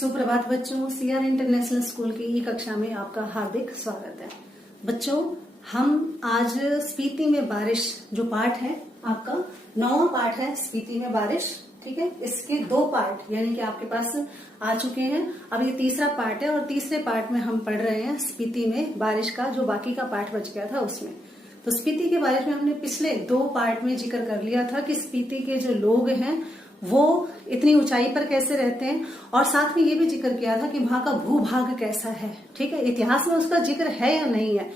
सुप्रभात बच्चों, CR international school की ई कक्षा में आपका हार्दिक स्वागत है। बच्चों, हम आज स्पीति में बारिश जो पाठ है आपका 9वां पाठ है स्पीति में बारिश। ठीक है, इसके 2 पार्ट यानी कि आपके पास आ चुके हैं। अब ये तीसरा पार्ट है और तीसरे पार्ट में हम पढ़ रहे हैं स्पीति में बारिश का जो बाकी का पाठ बच गया था उसमें। तो स्पीति के बारिश में हमने पिछले 2 पार्ट में जिक्र कर लिया था कि स्पीति के जो लोग हैं वो इतनी ऊंचाई पर कैसे रहते हैं और साथ में ये भी जिक्र किया था कि वहां का भूभाग कैसा है। ठीक है, इतिहास में उसका जिक्र है या नहीं है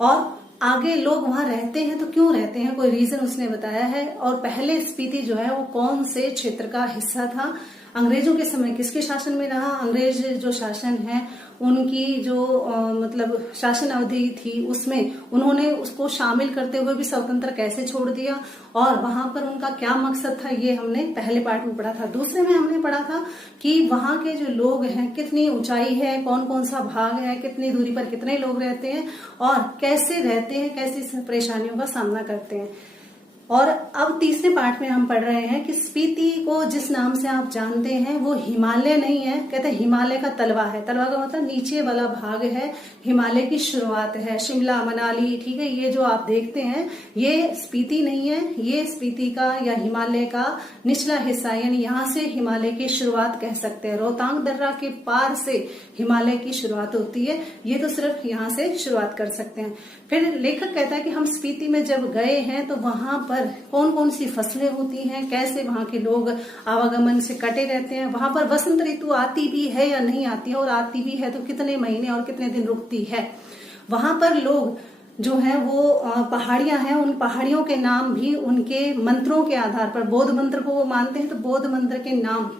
और आगे लोग वहां रहते हैं तो क्यों रहते हैं, कोई रीजन उसने बताया है। और पहले स्पीति जो है वो कौन से क्षेत्र का हिस्सा था, अंग्रेजों के समय किसके शासन में रहा, अंग्रेज जो शासन है उनकी जो मतलब शासन अवधि थी उसमें उन्होंने उसको शामिल करते हुए भी स्वतंत्र कैसे छोड़ दिया और वहां पर उनका क्या मकसद था, ये हमने पहले पार्ट में पढ़ा था। दूसरे में हमने पढ़ा था कि वहां के जो लोग हैं कितनी ऊंचाई है, कौन कौन सा भाग है, कितनी दूरी पर कितने लोग रहते हैं और कैसे रहते हैं, कैसी परेशानियों का सामना करते हैं। और अब तीसरे पार्ट में हम पढ़ रहे हैं कि स्पीति को जिस नाम से आप जानते हैं वो हिमालय नहीं है, कहते हैं हिमालय का तलवा है। तलवा का मतलब नीचे वाला भाग है, हिमालय की शुरुआत है, शिमला मनाली। ठीक है, ये जो आप देखते हैं ये स्पीति नहीं है, ये स्पीति का या हिमालय का निचला हिस्सा यानी यहाँ से हिमालय की शुरुआत कह सकते हैं। रोहतांग दर्रा के पार से हिमालय की शुरुआत होती है, ये तो सिर्फ यहाँ से शुरुआत कर सकते हैं। फिर लेखक कहता है कि हम स्पीति में जब गए हैं तो वहां पर कौन कौन सी फसलें होती हैं, कैसे वहां के लोग आवागमन से कटे रहते हैं, वहां पर बसंत ऋतु आती भी है या नहीं आती है और आती भी है तो कितने महीने और कितने दिन रुकती है। वहां पर लोग जो है वो पहाड़ियां हैं, उन पहाड़ियों के नाम भी उनके मंत्रों के आधार पर, बौद्ध मंत्र को वो मानते हैं तो बौद्ध मंत्र के नाम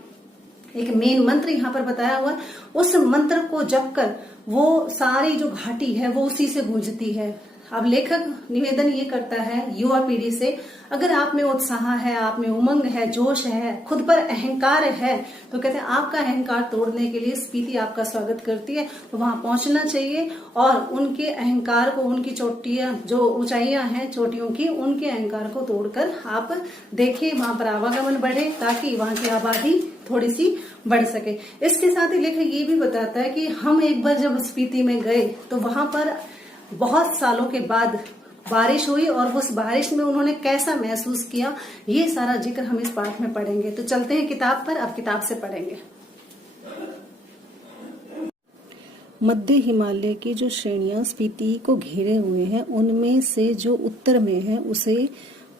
एक मेन मंत्र यहाँ पर बताया हुआ है, उस मंत्र को जप कर वो सारी जो घाटी है वो उसी से गूंजती है। अब लेखक निवेदन ये करता है युवा पीढ़ी से, अगर आप में उत्साह है, आप में उमंग है, जोश है, खुद पर अहंकार है तो कहते हैं आपका अहंकार तोड़ने के लिए स्पीति आपका स्वागत करती है, तो वहां पहुंचना चाहिए और उनके अहंकार को, उनकी चोटियां जो ऊंचाइयां हैं चोटियों की, उनके अहंकार को तोड़कर आप देखिए वहां पर आवागमन बढ़े ताकि वहां की आबादी थोड़ी सी बढ़ सके। इसके साथ ही लेखक ये भी बताता है कि हम एक बार जब स्पीति में गए तो वहां पर बहुत सालों के बाद बारिश हुई और उस बारिश में उन्होंने कैसा महसूस किया, ये सारा जिक्र हम इस पाठ में पढ़ेंगे। तो चलते हैं किताब पर, अब किताब से पढ़ेंगे। मध्य हिमालय की जो श्रेणियां स्पीति को घेरे हुए हैं उनमें से जो उत्तर में है उसे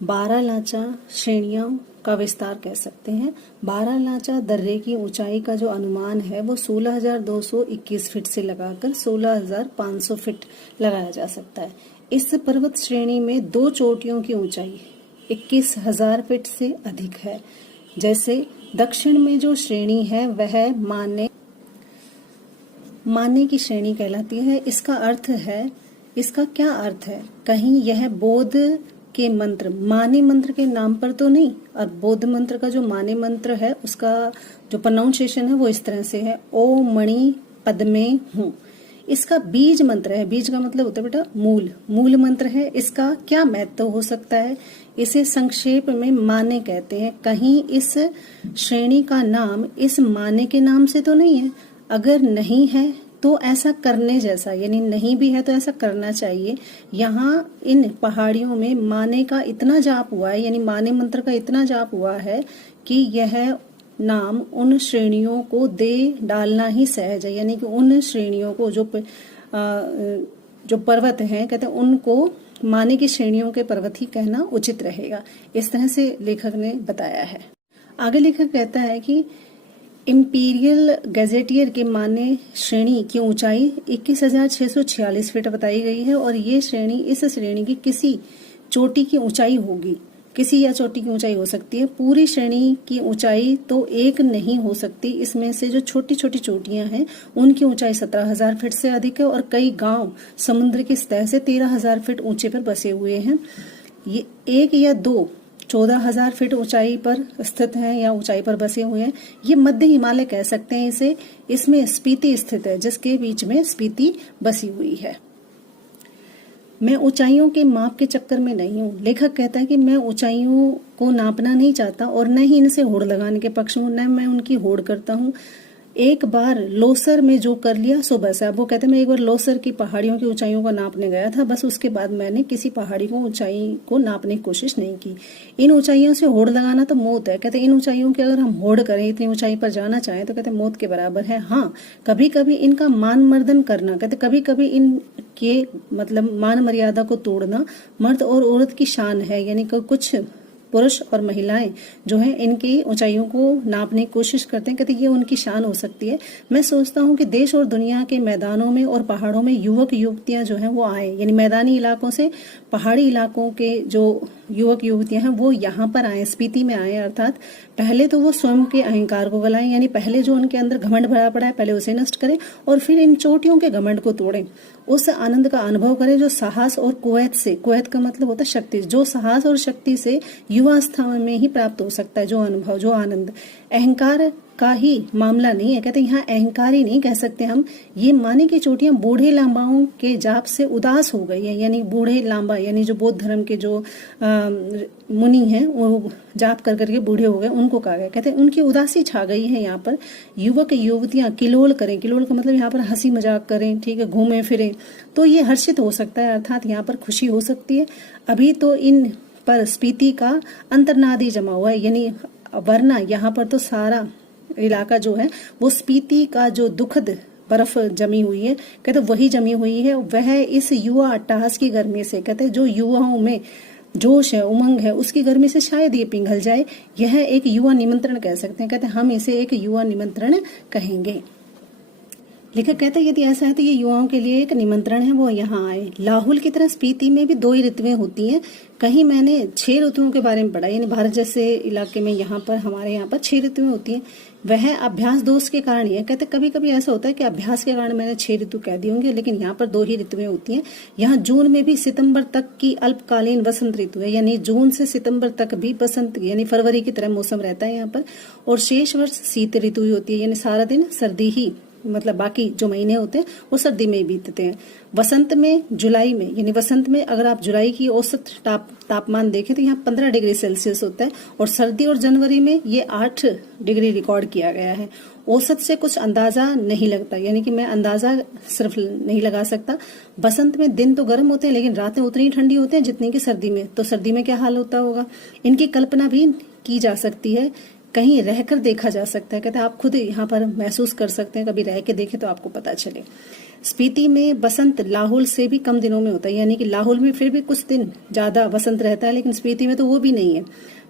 बारालाचा श्रेणियों का विस्तार कह सकते हैं। बारालाचा दर्रे की ऊंचाई का जो अनुमान है वो 16,221 फीट से लगाकर 16,500 फीट लगाया जा सकता है। इस पर्वत श्रेणी में 2 चोटियों की ऊंचाई 21,000 फीट से अधिक है। जैसे दक्षिण में जो श्रेणी है वह माने की श्रेणी कहलाती है। इसका क्या अर्थ है, कहीं यह बौद्ध के मंत्र माने मंत्र के नाम पर तो नहीं, और बौद्ध मंत्र का जो माने मंत्र है उसका जो प्रोनाउंसिएशन है वो इस तरह से है, ओ मणि पद्मे हूँ। इसका बीज मंत्र है, बीज का मतलब होता है बेटा मूल मंत्र है। इसका क्या महत्व हो सकता है, इसे संक्षेप में माने कहते हैं। कहीं इस श्रेणी का नाम इस माने के नाम से तो नहीं है, अगर नहीं है तो ऐसा करने जैसा, यानी नहीं भी है तो ऐसा करना चाहिए। यहाँ इन पहाड़ियों में माने का इतना जाप हुआ है, यानी माने मंत्र का इतना जाप हुआ है कि यह नाम उन श्रेणियों को दे डालना ही सहज है, यानी कि उन श्रेणियों को जो पर्वत हैं कहते हैं उनको माने की श्रेणियों के पर्वत ही कहना उचित रहेगा। इस तरह से लेखक ने बताया है। आगे लेखक कहता है कि इंपीरियल गैजेटियर के माने श्रेणी की ऊंचाई 21,646 फीट बताई गई है और ये श्रेणी इस श्रेणी की किसी चोटी की ऊंचाई होगी, किसी या चोटी की ऊंचाई हो सकती है। पूरी श्रेणी की ऊंचाई तो एक नहीं हो सकती, इसमें से जो छोटी छोटी चोटियां हैं उनकी ऊंचाई 17,000 फीट से अधिक है और कई गांव समुद्र की सतह से 13,000 फीट ऊंचे पर बसे हुए हैं। ये 1 या 2 14,000 फीट ऊंचाई पर स्थित हैं या ऊंचाई पर बसे हुए हैं। ये मध्य हिमालय कह सकते हैं इसे। इसमें स्पीति स्थित है जिसके बीच में स्पीति बसी हुई है। मैं ऊंचाइयों के माप के चक्कर में नहीं हूँ। लेखक कहता है कि मैं ऊंचाइयों को नापना नहीं चाहता और न ही इनसे होड़ लगाने के पक्ष हूँ, न मैं उनकी होड़ करता हूँ। एक बार लोसर में जो कर लिया सो बस है। वो कहते मैं एक बार लोसर की पहाड़ियों की ऊंचाइयों को नापने गया था, बस उसके बाद मैंने किसी पहाड़ी को ऊंचाई को नापने की कोशिश नहीं की। इन ऊंचाइयों से होड़ लगाना तो मौत है। कहते इन ऊंचाइयों की अगर हम होड़ करें, इतनी ऊंचाई पर जाना चाहें तो कहते मौत के बराबर है। हाँ, कभी कभी इनका मान मर्दन करना, कहते कभी कभी इनके मतलब मान मर्यादा को तोड़ना मर्द और औरत की शान है। यानी कि कुछ पुरुष और महिलाएं जो हैं इनकी ऊंचाइयों को नापने की कोशिश करते हैं, कहते ये उनकी शान हो सकती है। मैं सोचता हूं कि देश और दुनिया के मैदानों में और पहाड़ों में युवक युवतियां जो हैं वो आए, यानी मैदानी इलाकों से पहाड़ी इलाकों के जो युवक युवतियां हैं वो यहाँ पर आए, स्पीति में आए। अर्थात पहले तो वो स्वयं के अहंकार को गलाएं, यानी पहले जो उनके अंदर घमंड भरा पड़ा है पहले उसे नष्ट करें और फिर इन चोटियों के घमंड को तोड़ें। उस आनंद का अनुभव करें जो साहस और कुवैत से, कुवैत का मतलब होता है शक्ति, जो साहस और शक्ति से युवावस्था में ही प्राप्त हो सकता है। जो अनुभव, जो आनंद अहंकार का ही मामला नहीं है। कहते यहाँ अहंकार ही नहीं कह सकते हम, ये माने की चोटियां बूढ़े लांबाओं के जाप से उदास हो गई है। यानी बूढ़े लांबा यानी जो बौद्ध धर्म के जो मुनि हैं वो जाप कर करके बूढ़े हो गए, उनको कहा गया। कहते उनकी उदासी छा गई है यहाँ पर। युवक युवतियां किलोल करें, किलोल का मतलब यहाँ पर हंसी मजाक करें, ठीक है, घूमे फिरे तो ये हर्षित हो सकता है, अर्थात यहाँ पर खुशी हो सकती है। अभी तो इन पर स्पीति का अंतर्नादी जमा हुआ है, यानी वरना यहाँ पर तो सारा इलाका जो है वो स्पीति का जो दुखद बर्फ जमी हुई है, कहते वही जमी हुई है। वह इस युवा अट्टहास की गर्मी से, कहते जो युवाओं में जोश है, उमंग है, उसकी गर्मी से शायद ये पिघल जाए। यह एक युवा निमंत्रण कह सकते हैं। कहते हम इसे एक युवा निमंत्रण कहेंगे। लेखक कहते हैं यदि ऐसा है तो ये युवाओं के लिए एक निमंत्रण है, वो यहाँ आए। लाहुल की तरह स्पीति में भी 2 ही ऋतुएं होती हैं। कहीं मैंने 6 ऋतुओं के बारे में पढ़ा, यानी भारत जैसे इलाके में यहाँ पर हमारे यहाँ पर 6 ऋतुएं होती हैं। वह अभ्यास दोष के कारण ही है। कहते कभी कभी ऐसा होता है कि अभ्यास के कारण मैंने 6 ऋतु कह दिए होंगे, लेकिन यहाँ पर 2 ही ऋतुएं होती हैं। यहाँ जून में भी सितंबर तक की अल्पकालीन वसंत ऋतु है, यानी जून से सितंबर तक भी बसंत यानी फरवरी की तरह मौसम रहता है यहाँ पर। और शेष वर्ष शीत ऋतु ही होती है, यानी सारा दिन सर्दी ही, मतलब बाकी जो महीने होते हैं वो सर्दी में ही बीतते हैं। वसंत में जुलाई में, यानी वसंत में अगर आप जुलाई की औसत तापमान देखें तो यहाँ 15 डिग्री सेल्सियस होता है और सर्दी और जनवरी में ये 8 डिग्री रिकॉर्ड किया गया है। औसत से कुछ अंदाजा नहीं लगता, यानी कि मैं अंदाजा सिर्फ नहीं लगा सकता। बसंत में दिन तो गर्म होते हैं लेकिन रातें उतनी ठंडी होती हैं जितनी कि सर्दी में। तो सर्दी में क्या हाल होता होगा, इनकी कल्पना भी की जा सकती है, कहीं रहकर देखा जा सकता है। कहते हैं आप खुद यहाँ पर महसूस कर सकते हैं, कभी रह के देखें तो आपको पता चले। स्पीति में बसंत लाहौल से भी कम दिनों में होता है, यानी कि लाहौल में फिर भी कुछ दिन ज्यादा बसंत रहता है, लेकिन स्पीति में तो वो भी नहीं है।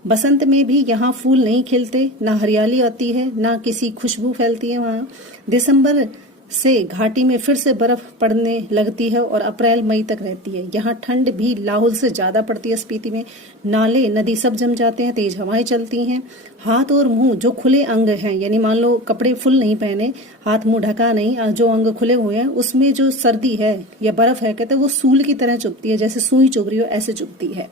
बसंत में भी यहाँ फूल नहीं खिलते, ना हरियाली आती है, ना किसी खुशबू फैलती है वहाँ। दिसंबर से घाटी में फिर से बर्फ पड़ने लगती है और अप्रैल मई तक रहती है। यहाँ ठंड भी लाहौल से ज्यादा पड़ती है स्पीति में। नाले नदी सब जम जाते हैं, तेज हवाएं चलती हैं। हाथ और मुंह जो खुले अंग हैं, यानी मान लो कपड़े फुल नहीं पहने, हाथ मुंह ढका नहीं, जो अंग खुले हुए हैं उसमें जो सर्दी है या बर्फ है, कहते हैं वो सूल की तरह चुभती है, जैसे सुई चुभ रही हो ऐसे चुभती है।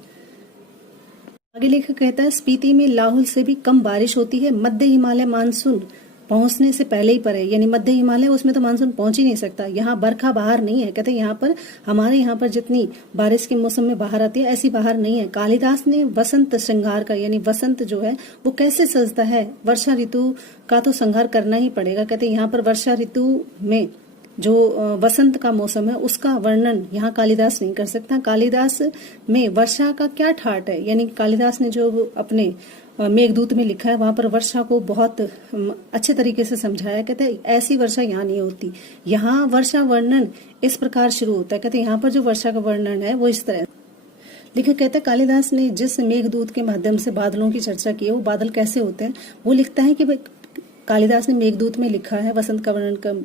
आगे लेखक कहता है स्पीति में लाहौल से भी कम बारिश होती है। मध्य हिमालय मानसून पहुंचने से पहले ही पर है, यानी मध्य हिमालय उसमें तो मानसून पहुंच ही नहीं सकता। यहाँ बरखा बाहर नहीं है। कहते हैं यहाँ पर हमारे यहाँ पर जितनी बारिश के मौसम में बाहर आती है ऐसी बाहर नहीं है। कालिदास ने वसंत श्रृंगार का, यानी वसंत जो है वो कैसे सजता है, वर्षा ऋतु का तो श्रृंगार करना ही पड़ेगा। कहते हैं यहाँ पर वर्षा ऋतु में जो वसंत का मौसम है उसका वर्णन यहाँ कालिदास नहीं कर सकता। कालिदास में वर्षा का क्या ठाट है, यानी कालिदास ने जो अपने मेघदूत में लिखा है वहां पर वर्षा को बहुत अच्छे तरीके से समझाया। कहते हैं ऐसी वर्षा यहाँ नहीं होती। यहाँ वर्षा वर्णन इस प्रकार शुरू होता है। कहते हैं यहाँ पर जो वर्षा का वर्णन है वो इस तरह। लेकिन कहते हैं कालिदास ने जिस मेघदूत के माध्यम से बादलों की चर्चा की है वो बादल कैसे होते हैं वो लिखता है कि कालिदास ने मेघदूत में लिखा है वसंत का वर्णन,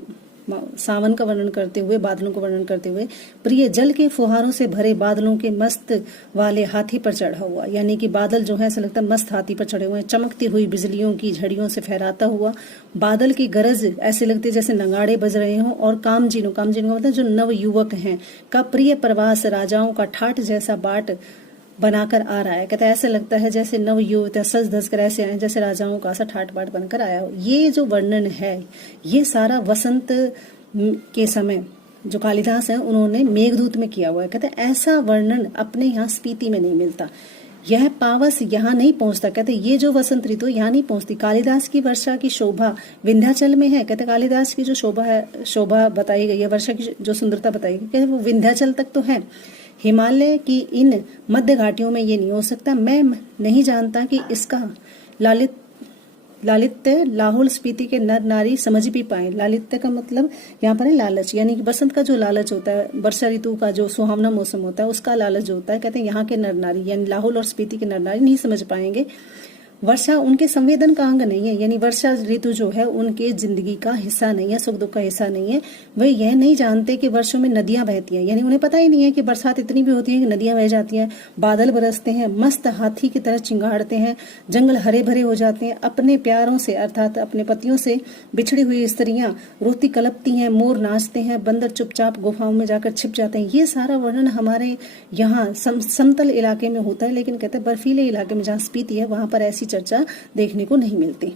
सावन का वर्णन करते हुए, बादलों का वर्णन करते हुए, प्रिय जल के फुहारों से भरे बादलों के मस्त वाले हाथी पर चढ़ा हुआ, यानी कि बादल जो है ऐसा लगता है मस्त हाथी पर चढ़े हुए हैं। चमकती हुई बिजलियों की झड़ियों से फहराता हुआ बादल की गरज ऐसे लगती है जैसे नगाड़े बज रहे हों। और कामजीनों का मतलब जो नव युवक हैं का प्रिय प्रवास राजाओं का ठाठ जैसा बाट बनाकर आ रहा है। कहता है ऐसे लगता है जैसे नव युवक सज धज कर ऐसे आए जैसे राजाओं का सा ठाट बाट बनकर आया हो। ये जो वर्णन है ये सारा वसंत के समय जो कालिदास है उन्होंने मेघदूत में किया हुआ है। कहते हैं ऐसा वर्णन अपने यहाँ स्पीति में नहीं मिलता। यह पावस यहाँ नहीं पहुंचता। कहते ये जो वसंत ऋतु यहाँ नहीं पहुंचती। कालिदास की वर्षा की शोभा विंध्याचल में है। कहते कालिदास की जो शोभा है, शोभा बताई गई है, वर्षा की जो सुंदरता बताई गई, कहते वो विंध्याचल तक तो है। हिमालय की इन मध्य घाटियों में ये नहीं हो सकता। मैं नहीं जानता कि इसका लालित्य लाहौल स्पीति के नर नारी समझ भी पाए। लालित्य का मतलब यहाँ पर है लालच, यानी कि बसंत का जो लालच होता है, वर्षा ऋतु का जो सुहावना मौसम होता है, उसका लालच जो होता है, कहते हैं यहाँ के नर नारी यानी लाहौल और स्पीति के नर नारी नहीं समझ पाएंगे। वर्षा उनके संवेदन का अंग नहीं है, यानी वर्षा ऋतु जो है उनके जिंदगी का हिस्सा नहीं है, सुख दुख का हिस्सा नहीं है। वे यह नहीं जानते कि वर्षों में नदियां बहती हैं, यानी उन्हें पता ही नहीं है कि बरसात इतनी भी होती है कि नदियां बह जाती हैं, बादल बरसते हैं, मस्त हाथी की तरह चिंगाड़ते हैं, जंगल हरे भरे हो जाते हैं, अपने प्यारों से अर्थात अपने पतियों से बिछड़ी हुई स्त्रियां रोती कलपती हैं, मोर नाचते हैं, बंदर चुपचाप गुफाओं में जाकर छिप जाते हैं। ये सारा वर्णन हमारे यहाँ समतल इलाके में होता है, लेकिन कहते हैं बर्फीले इलाके में जहाँ स्पीति है वहां पर ऐसी चर्चा देखने को नहीं मिलती।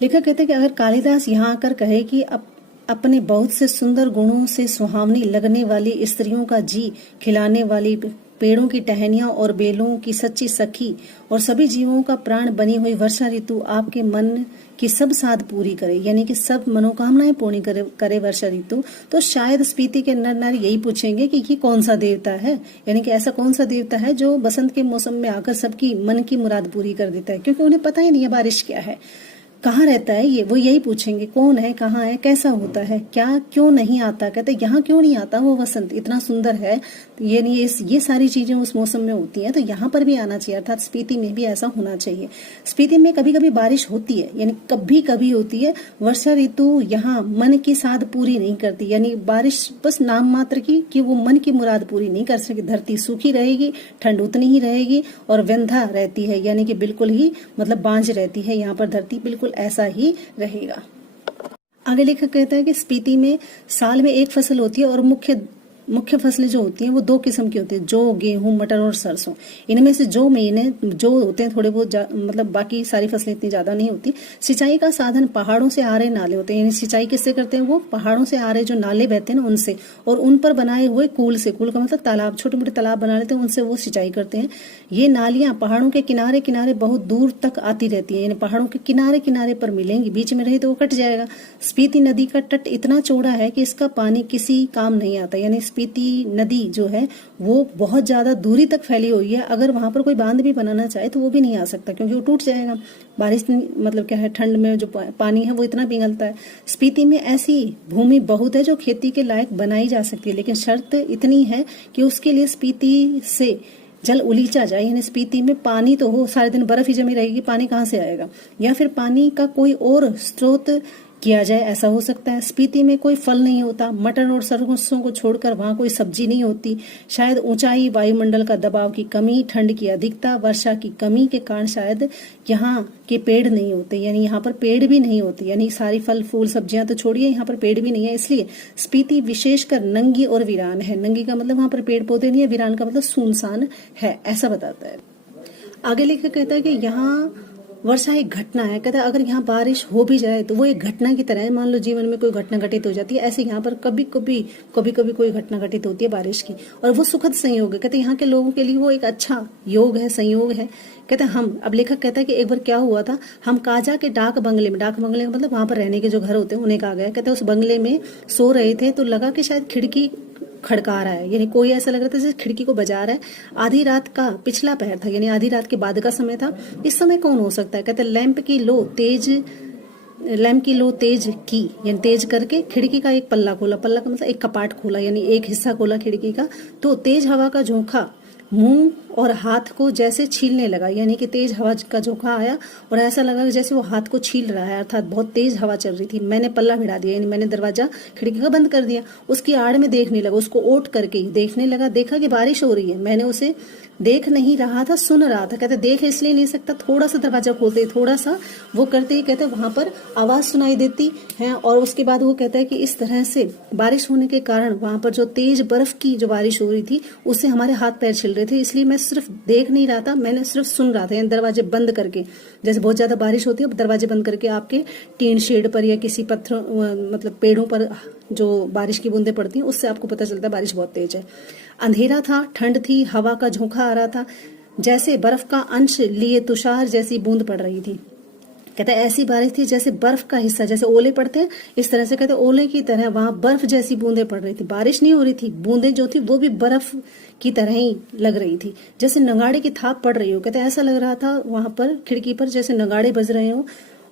लेखक कहते हैं कि अगर कालिदास यहाँ आकर कहे कि अपने बहुत से सुंदर गुणों से सुहावनी लगने वाली स्त्रियों का जी खिलाने वाली, पेड़ों की टहनियां और बेलों की सच्ची सखी और सभी जीवों का प्राण बनी हुई वर्षा ऋतु आपके मन की सब साध पूरी करे, यानी कि सब मनोकामनाएं पूरी करे वर्षा ऋतु, तो शायद स्पीति के नर नारी यही पूछेंगे कि ये कौन सा देवता है, यानी कि ऐसा कौन सा देवता है जो बसंत के मौसम में आकर सबकी मन की मुराद पूरी कर देता है, क्योंकि उन्हें पता ही नहीं है बारिश क्या है, कहाँ रहता है ये, वो यही पूछेंगे कौन है, कहाँ है, कैसा होता है, क्या क्यों नहीं आता। कहते यहाँ क्यों नहीं आता वो वसंत, इतना सुंदर है, ये सारी चीजें उस मौसम में होती हैं, तो यहाँ पर भी आना चाहिए, अर्थात स्पीति में भी ऐसा होना चाहिए। स्पीति में कभी कभी बारिश होती है, यानी कभी कभी होती है। वर्षा ऋतु यहाँ मन की साध पूरी नहीं करती, यानी बारिश बस नाम मात्र की कि वो मन की मुराद पूरी नहीं कर सकी। धरती सूखी रहेगी, ठंड उतनी ही रहेगी और व्यंधा रहती है, यानी कि बिल्कुल ही मतलब बांझ रहती है, यहाँ पर धरती बिल्कुल ऐसा ही रहेगा। आगे लेखक कहता है कि स्पीति में साल में एक फसल होती है और मुख्य फसलें जो होती हैं वो दो किस्म की होती है, जौ, गेहूं, मटर और सरसों। इनमें से जो होते हैं थोड़े बहुत, मतलब बाकी सारी फसलें इतनी ज्यादा नहीं होती। सिंचाई का साधन पहाड़ों से आ रहे नाले होते हैं, यानी सिंचाई किससे करते हैं, वो पहाड़ों से आ रहे जो नाले बहते हैं ना उनसे, और उन पर बनाए हुए कूल से, कूल का मतलब तालाब, छोटे मोटे तालाब बना लेते हैं, उनसे वो सिंचाई करते हैं। ये नालियां पहाड़ों के किनारे किनारे बहुत दूर तक आती रहती है, यानी पहाड़ों के किनारे किनारे पर मिलेंगी, बीच में रही तो वो कट जाएगा। स्पीति नदी का तट इतना चौड़ा है कि इसका पानी किसी काम नहीं आता, यानी स्पीति नदी जो है वो बहुत ज्यादा दूरी तक फैली हुई है। अगर वहां पर कोई बांध भी बनाना चाहे तो वो भी नहीं आ सकता, क्योंकि वो टूट जाएगा। बारिश मतलब क्या है, ठंड में जो पानी है वो इतना पिघलता है। स्पीति में ऐसी भूमि बहुत है जो खेती के लायक बनाई जा सकती है, लेकिन शर्त इतनी है कि उसके लिए स्पीति से जल उलीचा जाए, यानी स्पीति में पानी तो हो, सारे दिन बर्फ ही जमी रहेगी, पानी कहाँ से आएगा, या फिर पानी का कोई और स्रोत किया जाए, ऐसा हो सकता है। स्पीति में कोई फल नहीं होता, मटर और सरसों को छोड़कर वहां कोई सब्जी नहीं होती। शायद ऊंचाई, वायुमंडल का दबाव की कमी, ठंड की अधिकता, वर्षा की कमी के कारण शायद यहाँ के पेड़ नहीं होते, यानी यहाँ पर पेड़ भी नहीं होते, यानी सारी फल फूल सब्जियां तो छोड़िए, यहाँ पर पेड़ भी नहीं है। इसलिए स्पीति विशेषकर नंगी और वीरान है। नंगी का मतलब वहां पर पेड़ पौधे नहीं है, वीरान का मतलब सुनसान है, ऐसा बताता है। आगे लेकर कहता है कि यहाँ वर्षा एक घटना है। कहता है अगर यहाँ बारिश हो भी जाए तो वो एक घटना की तरह है। मान लो जीवन में कोई घटना घटित हो जाती है, ऐसे यहाँ पर कभी कभी कोई घटना घटित होती है बारिश की, और वो सुखद संयोग है। कहते हैं यहाँ के लोगों के लिए वो एक अच्छा योग है, संयोग है। कहते हैं अब लेखक कहता है कि एक बार क्या हुआ था, हम काजा के डाक बंगले का मतलब वहां पर रहने के जो घर होते हैं उन्हें कहा गया। कहते हैं उस बंगले में सो रहे थे तो लगा कि शायद खिड़की खड़का रहा है, यानी कोई ऐसा लग रहा था जैसे खिड़की को बजा रहा है। आधी रात का पिछला पहर था, यानी आधी रात के बाद का समय था। इस समय कौन हो सकता है? कहते लैंप की लो तेज की, यानी तेज करके खिड़की का एक पल्ला खोला, पल्ला का मतलब एक कपाट खोला, यानी एक हिस्सा खोला खिड़की का, तो तेज हवा का झोंका मुंह और हाथ को जैसे छीलने लगा, यानी कि तेज हवा का झोंका आया और ऐसा लगा जैसे वो हाथ को छील रहा है, अर्थात बहुत तेज हवा चल रही थी। मैंने पल्ला भिड़ा दिया, यानी मैंने दरवाजा खिड़की का बंद कर दिया। उसकी आड़ में देखने लगा, उसको ओट करके ही देखने लगा, देखा कि बारिश हो रही है। मैंने उसे देख नहीं रहा था, सुन रहा था। कहते देख इसलिए नहीं सकता, थोड़ा सा दरवाजा खोलते ही, थोड़ा सा वो करते ही कहते वहां पर आवाज सुनाई देती है। और उसके बाद वो कहता है कि इस तरह से बारिश होने के कारण वहां पर जो तेज बर्फ की जो बारिश हो रही थी उससे हमारे हाथ पैर छिल रहे थे। इसलिए मैं सिर्फ देख नहीं रहा था, मैंने सिर्फ सुन रहा था, यानी दरवाजे बंद करके। जैसे बहुत ज्यादा बारिश होती है, दरवाजे बंद करके आपके टीन शेड पर या किसी पत्थर मतलब पेड़ों पर जो बारिश की बूंदें पड़ती हैं उससे आपको पता चलता है बारिश बहुत तेज है। अंधेरा था, ठंड थी, हवा का झोंका आ रहा था, जैसे बर्फ का अंश लिए तुषार जैसी बूंद पड़ रही थी। कहते हैं ऐसी बारिश थी जैसे बर्फ का हिस्सा, जैसे ओले पड़ते हैं इस तरह से, कहते हैं ओले की तरह वहां बर्फ जैसी बूंदें पड़ रही थी। बारिश नहीं हो रही थी, बूंदें जो थी वो भी बर्फ की तरह ही लग रही थी, जैसे नगाड़े की थाप पड़ रही हो। कहते हैं ऐसा लग रहा था वहां पर खिड़की पर जैसे नगाड़े बज रहे हो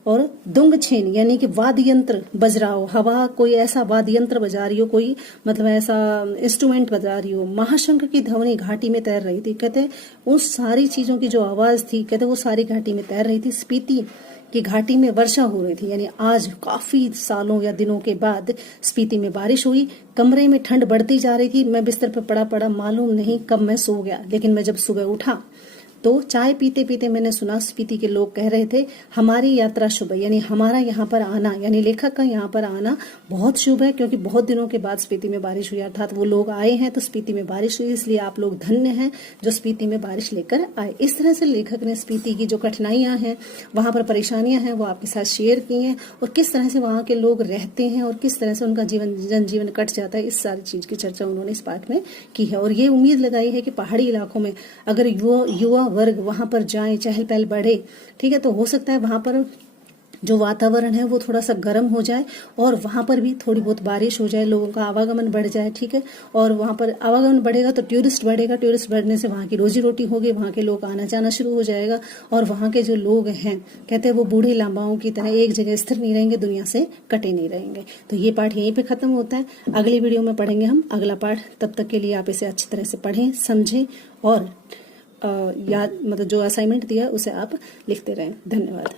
और दुंग छेन यानी कि वाद्य यंत्र बज रहा हो, हवा कोई ऐसा वाद्य यंत्र बजा रही हो, कोई मतलब ऐसा इंस्ट्रूमेंट बजा रही हो। महाशंख की ध्वनि घाटी में तैर रही थी। कहते हैं उस सारी चीजों की जो आवाज थी, कहते हैं वो सारी घाटी में तैर रही थी। स्पीति की घाटी में वर्षा हो रही थी, यानी आज काफी सालों या दिनों के बाद स्पीति में बारिश हुई। कमरे में ठंड बढ़ती जा रही थी। मैं बिस्तर पर पड़ा मालूम नहीं कब मैं सो गया, लेकिन मैं जब सुबह उठा तो चाय पीते पीते मैंने सुना स्पीति के लोग कह रहे थे हमारी यात्रा शुभ है, यानी हमारा यहाँ पर आना, यानी लेखक का यहाँ पर आना बहुत शुभ है, क्योंकि बहुत दिनों के बाद स्पीति में बारिश हुई, अर्थात वो लोग आए हैं तो स्पीति में बारिश हुई, इसलिए आप लोग धन्य हैं जो स्पीति में बारिश लेकर आए। इस तरह से लेखक ने स्पीति की जो कठिनाइयां हैं, वहां पर परेशानियां हैं, वो आपके साथ शेयर की हैं, और किस तरह से वहां के लोग रहते हैं और किस तरह से उनका जनजीवन कट जाता है, इस सारी चीज की चर्चा उन्होंने इस पाठ में की है। और ये उम्मीद लगाई है कि पहाड़ी इलाकों में अगर युवा वर्ग वहां पर जाए, चहल पहल बढ़े, ठीक है, तो हो सकता है वहां पर जो वातावरण है वो थोड़ा सा गर्म हो जाए और वहां पर भी थोड़ी बहुत बारिश हो जाए, लोगों का आवागमन बढ़ जाए, ठीक है। और वहां पर आवागमन बढ़ेगा तो टूरिस्ट बढ़ेगा, टूरिस्ट बढ़ने से वहां की रोजी रोटी होगी, वहां के लोग आना जाना शुरू हो जाएगा, और वहां के जो लोग हैं कहते हैं वो बूढ़े लांबाओं की तरह एक जगह स्थिर नहीं रहेंगे, दुनिया से कटे नहीं रहेंगे। तो ये पाठ यहीं पे खत्म होता है। अगली वीडियो में पढ़ेंगे हम अगला पाठ। तब तक के लिए आप इसे अच्छी तरह से पढ़ें, समझें और याद मतलब जो असाइनमेंट दिया उसे आप लिखते रहें। धन्यवाद।